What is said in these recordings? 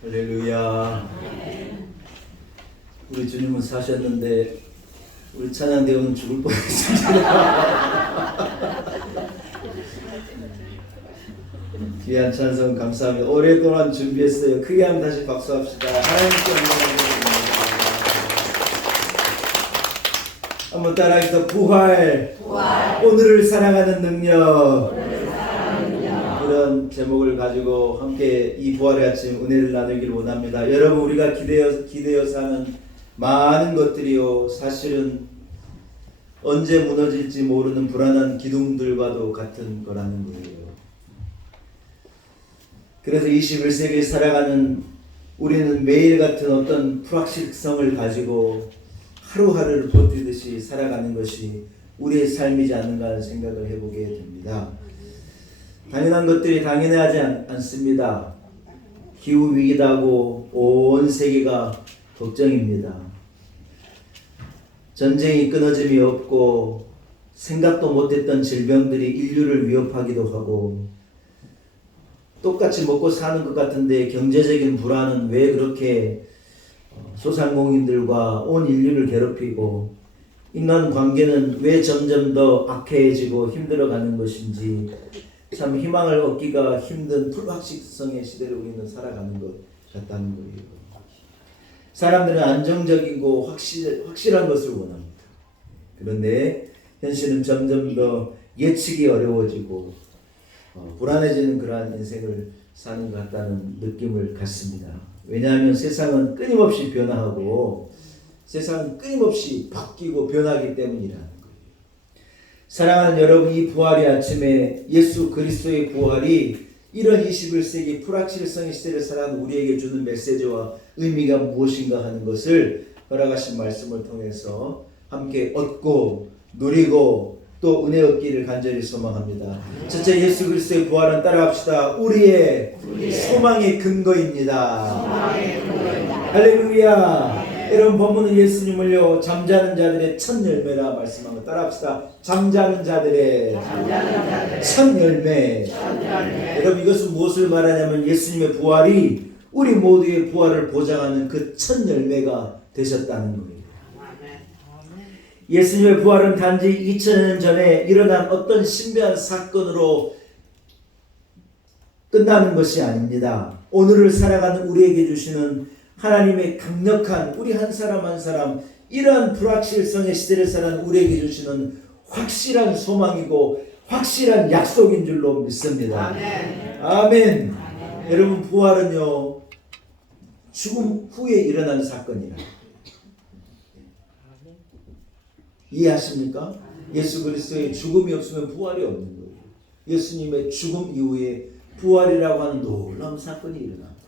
할렐루야. 우리 주님은 사셨는데 우리 찬양대원은 죽을 뻔했습니다. 귀한 찬송 감사합니다. 오랫동안 준비했어요. 크게 한번 다시 박수합시다. 하나님께 영광을 한번 따라합시다. 부활. 오늘을 사랑하는 능력. 이런 제목을 가지고 함께 이 부활의 아침 은혜를 나누길 원합니다. 여러분, 우리가 기대어 사는 많은 것들이요, 사실은 언제 무너질지 모르는 불안한 기둥들과도 같은 거라는 거예요. 그래서 21세기에 살아가는 우리는 매일 같은 어떤 불확실성을 가지고 하루하루를 버티듯이 살아가는 것이 우리의 삶이지 않는가 하는 생각을 해보게 됩니다. 당연한 것들이 당연하지 않습니다. 기후위기다고 온 세계가 걱정입니다. 전쟁이 끊어짐이 없고 생각도 못했던 질병들이 인류를 위협하기도 하고, 똑같이 먹고 사는 것 같은데 경제적인 불안은 왜 그렇게 소상공인들과 온 인류를 괴롭히고, 인간관계는 왜 점점 더 악해지고 힘들어가는 것인지 참 희망을 얻기가 힘든 불확실성의 시대를 우리는 살아가는 것 같다는 거예요. 사람들은 안정적이고 확실한 것을 원합니다. 그런데 현실은 점점 더 예측이 어려워지고 불안해지는 그러한 인생을 사는 것 같다는 느낌을 갖습니다. 왜냐하면 세상은 끊임없이 변화하고 세상은 끊임없이 바뀌고 변하기 때문이라는 거예요. 사랑하는 여러분, 이 부활의 아침에 예수 그리스도의 부활이 이런 21세기 불확실성의 시대를 살아가는 우리에게 주는 메시지와 의미가 무엇인가 하는 것을 허락하신 말씀을 통해서 함께 얻고 누리고 또 은혜 얻기를 간절히 소망합니다. 첫째, 예수 그리스도의 부활은 따라합시다. 우리의 소망의 근거입니다. 할렐루야. 여러분, 본문은 예수님을요 잠자는 자들의 첫 열매라 말씀한 거 따라합시다. 잠자는 자들의 첫 열매. 여러분, 이것은 무엇을 말하냐면 예수님의 부활이 우리 모두의 부활을 보장하는 그 첫 열매가 되셨다는 거예요. 예수님의 부활은 단지 2000년 전에 일어난 어떤 신비한 사건으로 끝나는 것이 아닙니다. 오늘을 살아가는 우리에게 주시는 하나님의 강력한, 우리 한 사람 한 사람 이러한 불확실성의 시대를 살아가는 우리에게 주시는 확실한 소망이고 확실한 약속인 줄로 믿습니다. 아멘. 아멘. 여러분, 부활은요 죽음 후에 일어나는 사건이라. 이해하십니까? 예수 그리스도의 죽음이 없으면 부활이 없는 거예요. 예수님의 죽음 이후에 부활이라고 하는 놀라운 사건이 일어납니다.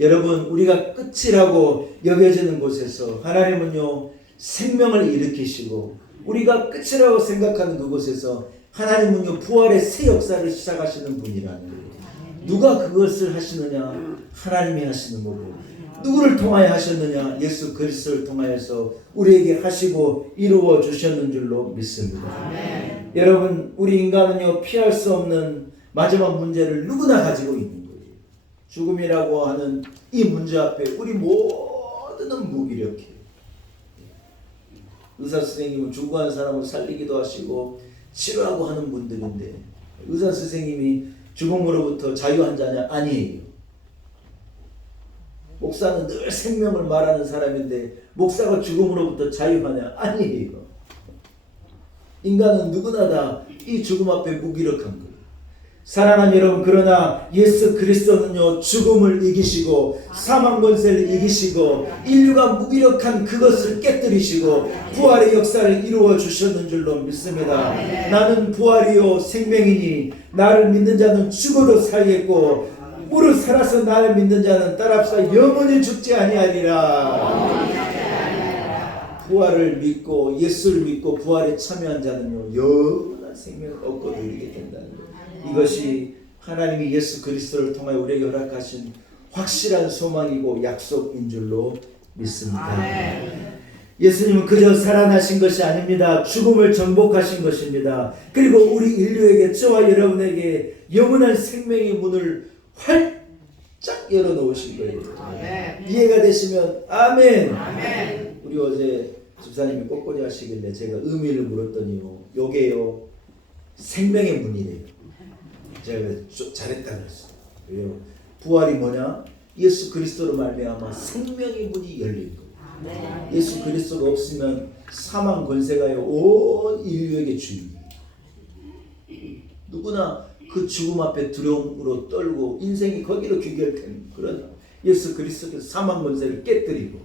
여러분, 우리가 끝이라고 여겨지는 곳에서 하나님은요 생명을 일으키시고, 우리가 끝이라고 생각하는 그곳에서 하나님은요 부활의 새 역사를 시작하시는 분이라는 거예요. 누가 그것을 하시느냐? 하나님이 하시는 거고, 누구를 통하여 하셨느냐? 예수 그리스도를 통하여서 우리에게 하시고 이루어 주셨는 줄로 믿습니다. 아멘. 여러분, 우리 인간은요 피할 수 없는 마지막 문제를 누구나 가지고 있는 거예요. 죽음이라고 하는 이 문제 앞에 우리 모두는 무기력해요. 의사 선생님은 죽어간 사람을 살리기도 하시고 치료하고 하는 분들인데, 의사 선생님이 죽음으로부터 자유한 자냐? 아니에요. 목사는 늘 생명을 말하는 사람인데 목사가 죽음으로부터 자유하냐? 아니에요. 인간은 누구나 다 이 죽음 앞에 무기력한 거예요. 사랑하는 여러분, 그러나 예수 그리스도는요 죽음을 이기시고 사망 권세를 이기시고 인류가 무기력한 그것을 깨뜨리시고 부활의 역사를 이루어 주셨는 줄로 믿습니다. 나는 부활이요 생명이니 나를 믿는 자는 죽어도 살겠고 무릇 살아서 나를 믿는 자는 따라합시다. 영원히 죽지 아니하리라. 부활을 믿고 예수를 믿고 부활에 참여한 자는요 영원한 생명을 얻고 누리게 된다는 거예요. 이것이 하나님이 예수 그리스도를 통해 우리에게 허락하신 확실한 소망이고 약속인 줄로 믿습니다. 예수님은 그저 살아나신 것이 아닙니다. 죽음을 정복하신 것입니다. 그리고 우리 인류에게, 저와 여러분에게 영원한 생명의 문을 쫙 열어놓으신 거예요. 아멘. 이해가 되시면 아멘. 아멘. 우리 어제 집사님이 꽃꽂이 하시길래 제가 의미를 물었더니요, 요게요 생명의 문이래요. 제가 그래서 잘했다 그랬어요. 왜요? 부활이 뭐냐? 예수 그리스도로 말미암아 생명의 문이 열린 거예요. 예수 그리스도가 없으면 사망 권세가요 온 인류에게 주인이에요. 누구나 그 죽음 앞에 두려움으로 떨고 인생이 거기로 귀결되는 그런 예수 그리스도께서 사망 권세를 깨뜨리고,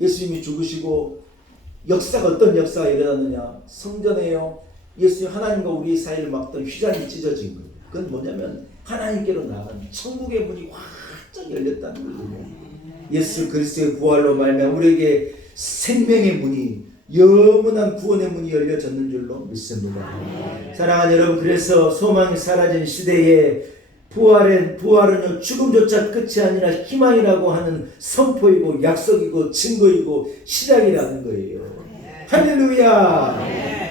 예수님이 죽으시고 역사가 어떤 역사가 일어났느냐? 성전에요 예수님 하나님과 우리 사이를 막던 휘장이 찢어진 거예요. 그건 뭐냐면 하나님께로 나아간 천국의 문이 활짝 열렸다는 거거든요. 예수 그리스도의 부활로 말미암아 우리에게 생명의 문이, 영원한 구원의 문이 열려졌는 줄로 믿습니다. 사랑하는 여러분, 그래서 소망이 사라진 시대에 부활은요 죽음조차 끝이 아니라 희망이라고 하는 선포이고 약속이고 증거이고 시작이라는 거예요. 할렐루야.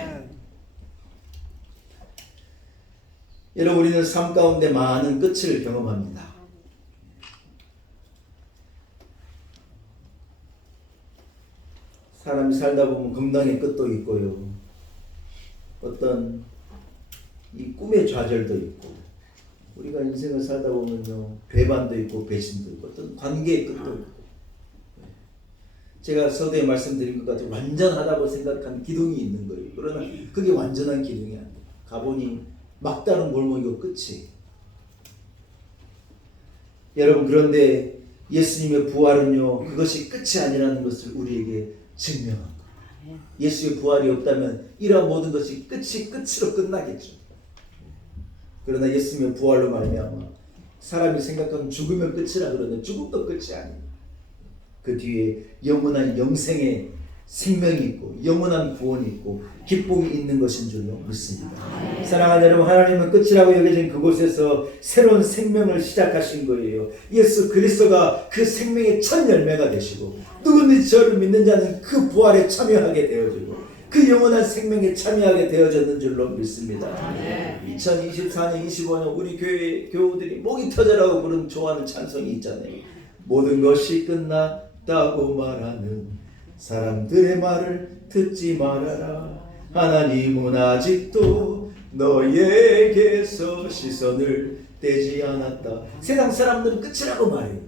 여러분, 우리는 삶 가운데 많은 끝을 경험합니다. 사람이 살다 보면 금당의 끝도 있고요, 어떤 이 꿈의 좌절도 있고, 우리가 인생을 살다 보면요 배반도 있고 배신도 있고 어떤 관계의 끝도 있고, 제가 서두에 말씀드린 것 같이 완전하다고 생각한 기둥이 있는 거예요. 그러나 그게 완전한 기둥이 아니에요. 가보니 막다른 골목이고 끝이에요. 여러분, 그런데 예수님의 부활은요 그것이 끝이 아니라는 것을 우리에게 증명한 거예요. 예수의 부활이 없다면 이러한 모든 것이 끝으로 끝나겠죠. 그러나 예수님의 부활로 말미암아 사람이 생각하는 죽으면 끝이라 그러는데 죽음도 끝이 아니에요. 그 뒤에 영원한 영생의 생명이 있고 영원한 구원이 있고 기쁨이 있는 것인 줄로 믿습니다. 사랑하는 여러분, 하나님은 끝이라고 여겨진 그곳에서 새로운 생명을 시작하신 거예요. 예수 그리스도가 그 생명의 첫 열매가 되시고, 누구든지 저를 믿는 자는 그 부활에 참여하게 되어지고 그 영원한 생명에 참여하게 되어졌는 줄로 믿습니다. 2024년 25년 우리 교회 교우들이 목이 터져라고 부른 좋아하는 찬송이 있잖아요. 모든 것이 끝났다고 말하는 사람들의 말을 듣지 말아라. 하나님은 아직도 너에게서 시선을 떼지 않았다. 세상 사람들은 끝이라고 말해요.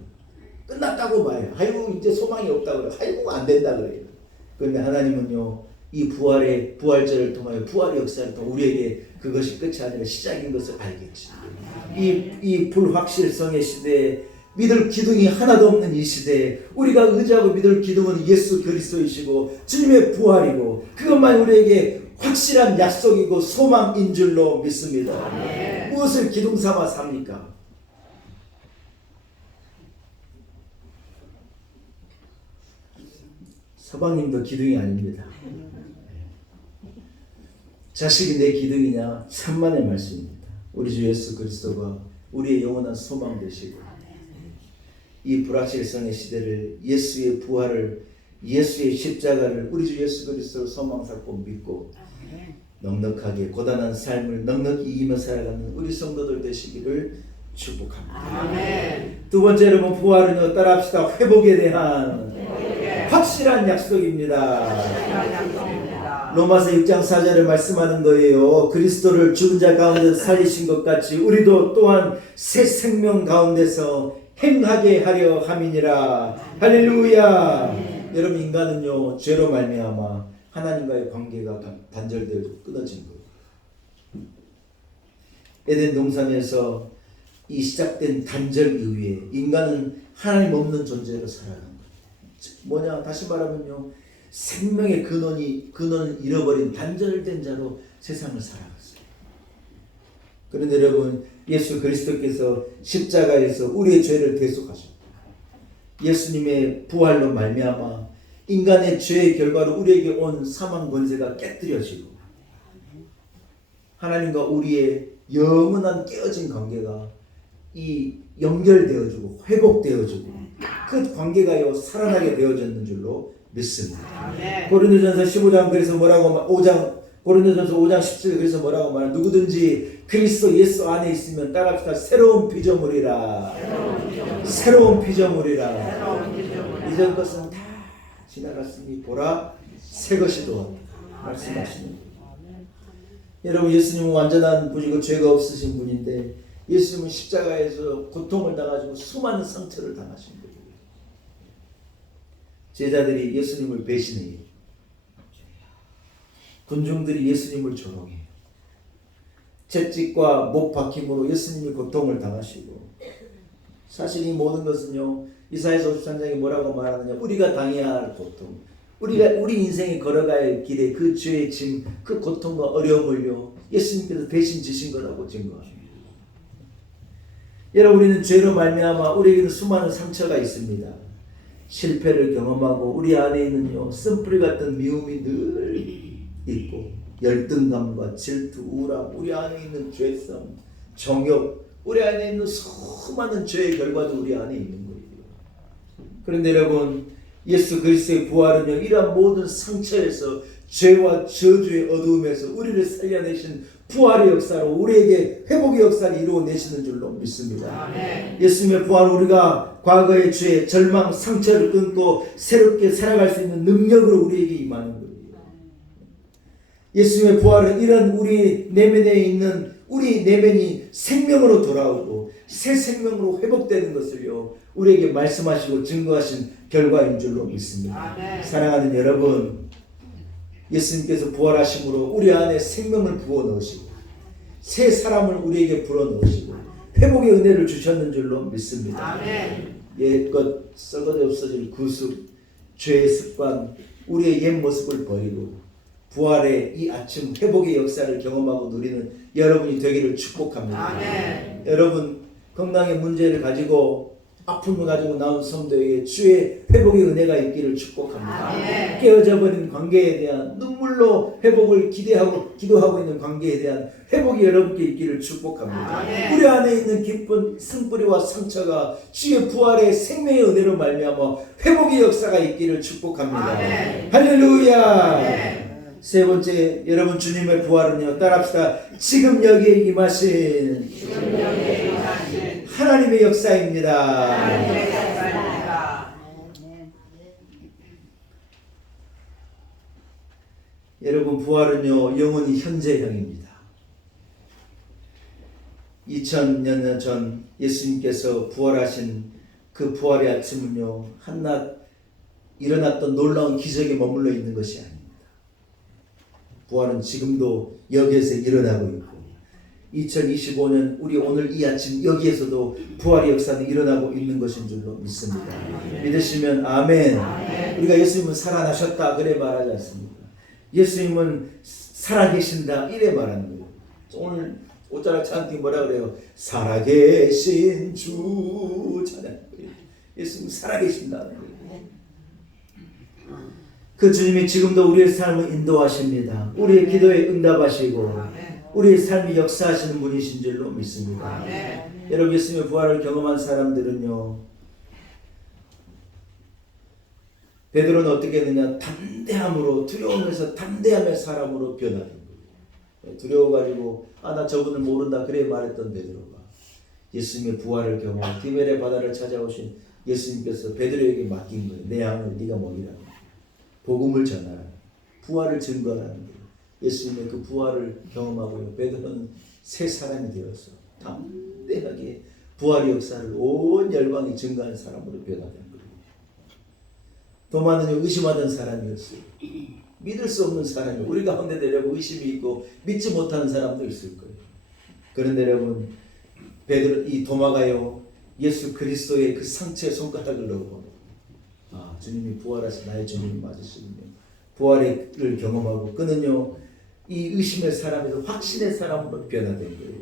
끝났다고 말해요. 아이고 이제 소망이 없다고 그래요. 아이고 안 된다 그래요. 그런데 하나님은요 이 부활절을 통하여 부활의 역사를 통해 우리에게 그것이 끝이 아니라 시작인 것을 알겠지. 이 불확실성의 시대에, 믿을 기둥이 하나도 없는 이 시대에 우리가 의지하고 믿을 기둥은 예수 그리스도이시고 주님의 부활이고, 그것만 우리에게 확실한 약속이고 소망인 줄로 믿습니다. 무엇을 기둥 삼아 삽니까? 서방님도 기둥이 아닙니다. 자식이 내 기둥이냐? 천만의 말씀입니다. 우리 주 예수 그리스도가 우리의 영원한 소망 되시고, 이 불확실성의 시대를 예수의 부활을, 예수의 십자가를 우리 주 예수 그리스도를 소망 삼고 믿고 넉넉하게 고단한 삶을 넉넉히 이기며 살아가는 우리 성도들 되시기를 축복합니다. 아멘. 두 번째로 부활은 따라합시다. 회복에 대한 확실한 약속입니다. 로마서 6장 4절을 말씀하는 거예요. 그리스도를 죽은 자 가운데서 살리신 것 같이 우리도 또한 새 생명 가운데서 행하게 하려 함이니라. 할렐루야. 여러분, 인간은요 죄로 말미암아 하나님과의 관계가 단절되고 끊어진 거예요. 에덴 동산에서 이 시작된 단절 이후에 인간은 하나님 없는 존재로 살아가는 거예요. 뭐냐? 다시 말하면요 생명의 근원을 잃어버린 단절된 자로 세상을 살아갔어요. 그런데 여러분, 예수 그리스도께서 십자가에서 우리의 죄를 대속하셨고, 예수님의 부활로 말미암아 인간의 죄의 결과로 우리에게 온 사망 권세가 깨뜨려지고, 하나님과 우리의 영원한 깨어진 관계가 이 연결되어지고 회복되어지고 그 관계가요 살아나게 되어졌는 줄로 믿습니다. 고린도전서 15장 그래서 뭐라고 고린도전서 5장 17절 그래서 뭐라고 말하는, 누구든지 그리스도 예수 안에 있으면 따라합시다. 새로운 피조물이라. 새로운 피조물이라. 이전 것은 다 지나갔으니 보라 새 것이 되었다 말씀하시는 거예요. 여러분, 예수님은 완전한 분이고 죄가 없으신 분인데 예수님은 십자가에서 고통을 당하시고 수많은 상처를 당하신 거예요. 제자들이 예수님을 배신해요. 군중들이 예수님을 조롱해요. 채찍과 못 박힘으로 예수님이 고통을 당하시고, 사실 이 모든 것은요, 이사야서 53장에 뭐라고 말하느냐, 우리가 당해야 할 고통, 우리 인생에 걸어갈 길에 그 죄의 짐, 그 고통과 어려움을요 예수님께서 대신 지신 거라고 증거합니다. 여러분, 우리는 죄로 말미암아 우리에게는 수많은 상처가 있습니다. 실패를 경험하고 우리 안에 있는요 쓴뿌리 같은 미움이 늘 있고, 열등감과 질투, 우울함, 우리 안에 있는 죄성, 정욕, 우리 안에 있는 수많은 죄의 결과도 우리 안에 있는 거예요. 그런데 여러분, 예수 그리스도의 부활은요 이러한 모든 상처에서, 죄와 저주의 어두움에서 우리를 살려내신 부활의 역사로 우리에게 회복의 역사를 이루어내시는 줄로 믿습니다. 아멘. 예수님의 부활은 우리가 과거의 죄, 절망, 상처를 끊고 새롭게 살아갈 수 있는 능력으로 우리에게 임하는 거예요. 예수님의 부활은 이런 우리 내면에 있는 우리 내면이 생명으로 돌아오고 새 생명으로 회복되는 것을요 우리에게 말씀하시고 증거하신 결과인 줄로 믿습니다. 아멘. 사랑하는 여러분, 예수님께서 부활하심으로 우리 안에 생명을 부어 넣으시고 새 사람을 우리에게 불어 넣으시고 회복의 은혜를 주셨는 줄로 믿습니다. 아멘. 옛것 썩어져 없어질 구습, 죄의 습관, 우리의 옛 모습을 버리고 부활의 이 아침 회복의 역사를 경험하고 누리는 여러분이 되기를 축복합니다. 아멘. 여러분, 건강의 문제를 가지고 아픔을 가지고 나온 성도에게 주의 회복의 은혜가 있기를 축복합니다. 아멘. 깨어져 버린 관계에 대한 눈물로 회복을 기도하고 있는 관계에 대한 회복이 여러분께 있기를 축복합니다. 아멘. 우리 안에 있는 깊은 쓴뿌리와 상처가 주의 부활의 생명의 은혜로 말미암아 회복의 역사가 있기를 축복합니다. 아멘. 할렐루야. 아멘. 세 번째, 여러분, 주님의 부활은요 따라합시다. 지금 여기에 임하신 하나님의 역사입니다. 하나님의 역사입니다. 여러분, 부활은요 영원히 현재형입니다. 2000년 전 예수님께서 부활하신 그 부활의 아침은요 한낮 일어났던 놀라운 기적에 머물러 있는 것이 아닙니다. 부활은 지금도 여기에서 일어나고 있고 2025년 우리 오늘 이 아침 여기에서도 부활의 역사는 일어나고 있는 것인 줄로 믿습니다. 믿으시면 아멘. 우리가 예수님은 살아나셨다 그래 말하지 않습니까? 예수님은 살아계신다 이래 말하는 거예요. 오늘 옷자락 찬양팀 뭐라 그래요? 살아계신 주 찬양. 예수님 살아계신다는 거예요. 그 주님이 지금도 우리의 삶을 인도하십니다. 우리의 기도에 응답하시고 우리의 삶이 역사하시는 분이신 줄로 믿습니다. 아멘. 여러분, 예수님의 부활을 경험한 사람들은요 베드로는 어떻게 했느냐? 담대함으로, 두려움에서 담대함의 사람으로 변화된 거예요. 두려워가지고 나 저분을 모른다 그래 말했던 베드로가 예수님의 부활을 경험한 디베레 바다를 찾아오신 예수님께서 베드로에게 맡긴 거예요. 내 양을 네가 먹이라고. 복음을 전하라. 부활을 증거하라는 거예요. 예수님의 그 부활을 경험하고요 베드로는 새 사람이 되어서 담대하게 부활의 역사를 온 열방에 증거한 사람으로 변화된 거예요. 도마는 의심하던 사람이었어요. 믿을 수 없는 사람이 우리 가운데 여러분 의심이 있고 믿지 못하는 사람도 있을 거예요. 그런데 여러분 이 도마가요 예수 그리스도의 그 상처에 손가락을 넣고 주님이 부활하신 나의 주님이 맞으시군요. 부활을 경험하고 그는요 이 의심의 사람에서 확신의 사람으로 변화된 거예요.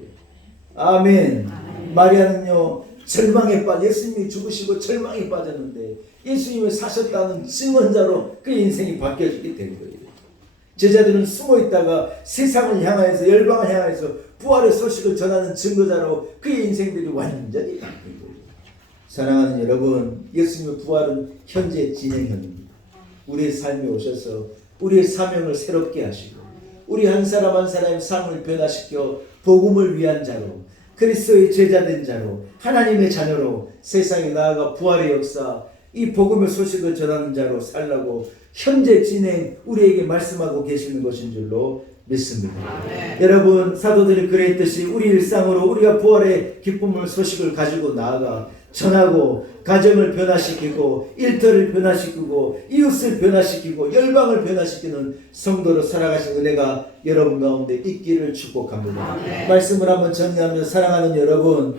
아멘. 마리아는요 절망에 빠져 예수님이 죽으시고 절망에 빠졌는데 예수님이 사셨다는 증언자로 그 인생이 바뀌어지게 된 거예요. 제자들은 숨어 있다가 세상을 향하여서 열방을 향하여서 부활의 소식을 전하는 증거자로 그의 인생들이 완전히 바뀐 거예요. 사랑하는 여러분, 예수님의 부활은 현재 진행형입니다. 우리의 삶에 오셔서 우리의 사명을 새롭게 하시고 우리 한 사람 한 사람의 삶을 변화시켜 복음을 위한 자로, 그리스도의 제자된 자로, 하나님의 자녀로 세상에 나아가 부활의 역사, 이 복음의 소식을 전하는 자로 살라고 현재 진행 우리에게 말씀하고 계시는 것인 줄로 믿습니다. 아멘. 여러분, 사도들이 그랬듯이 우리 일상으로 우리가 부활의 기쁨을 소식을 가지고 나아가 전하고 가정을 변화시키고 일터를 변화시키고 이웃을 변화시키고 열방을 변화시키는 성도로 살아가신 은혜가 여러분 가운데 있기를 축복합니다. 아멘. 말씀을 한번 정리하면서 사랑하는 여러분,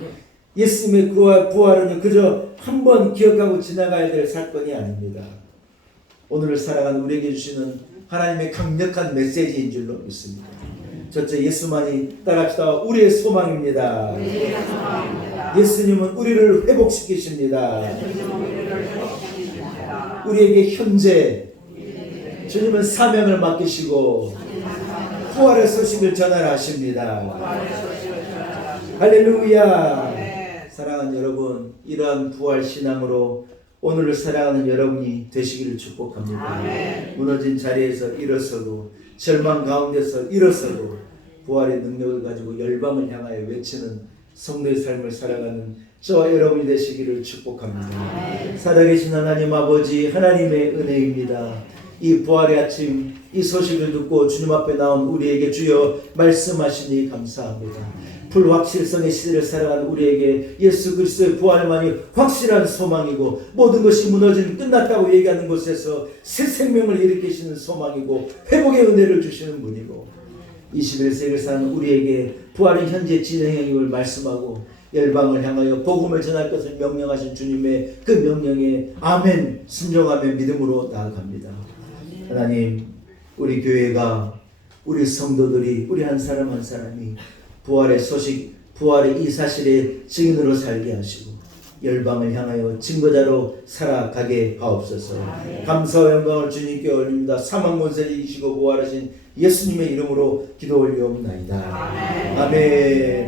예수님의 부활은 그저 한번 기억하고 지나가야 될 사건이 아닙니다. 오늘을 살아가는 우리에게 주시는 하나님의 강력한 메시지인 줄로 믿습니다. 첫째, 예수만이 따라합시다. 우리의 소망입니다. 우리의 소망입니다. 예수님은 우리를 회복시키십니다. 우리를 회복시키십니다. 우리에게 현재 주님은 사명을 맡기시고 부활의 소식을 전하라 하십니다. 부활의 소식을 전하라. 할렐루야. 아멘. 사랑하는 여러분, 이러한 부활 신앙으로 오늘을 살아가는 여러분이 되시기를 축복합니다. 아멘. 무너진 자리에서 일어서고 절망 가운데서 일어서고 부활의 능력을 가지고 열방을 향하여 외치는 성도의 삶을 살아가는 저와 여러분이 되시기를 축복합니다. 살아계신 하나님 아버지, 하나님의 은혜입니다. 이 부활의 아침, 이 소식을 듣고 주님 앞에 나온 우리에게 주여 말씀하시니 감사합니다. 불확실성의 시대를 살아가는 우리에게 예수 그리스도의 부활만이 확실한 소망이고, 모든 것이 무너진 끝났다고 얘기하는 곳에서 새 생명을 일으키시는 소망이고 회복의 은혜를 주시는 분이고, 21세기를 사는 우리에게 부활은 현재 진행형임을 말씀하고 열방을 향하여 복음을 전할 것을 명령하신 주님의 그 명령에 아멘 순종하며 믿음으로 나아갑니다. 하나님, 우리 교회가, 우리 성도들이, 우리 한 사람 한 사람이 부활의 소식, 부활의 이 사실의 증인으로 살게 하시고 열방을 향하여 증거자로 살아가게 하옵소서. 감사와 영광을 주님께 올립니다. 사망 권세를 이기시고 부활하신 예수님의 이름으로 기도 올리옵나이다. 아멘.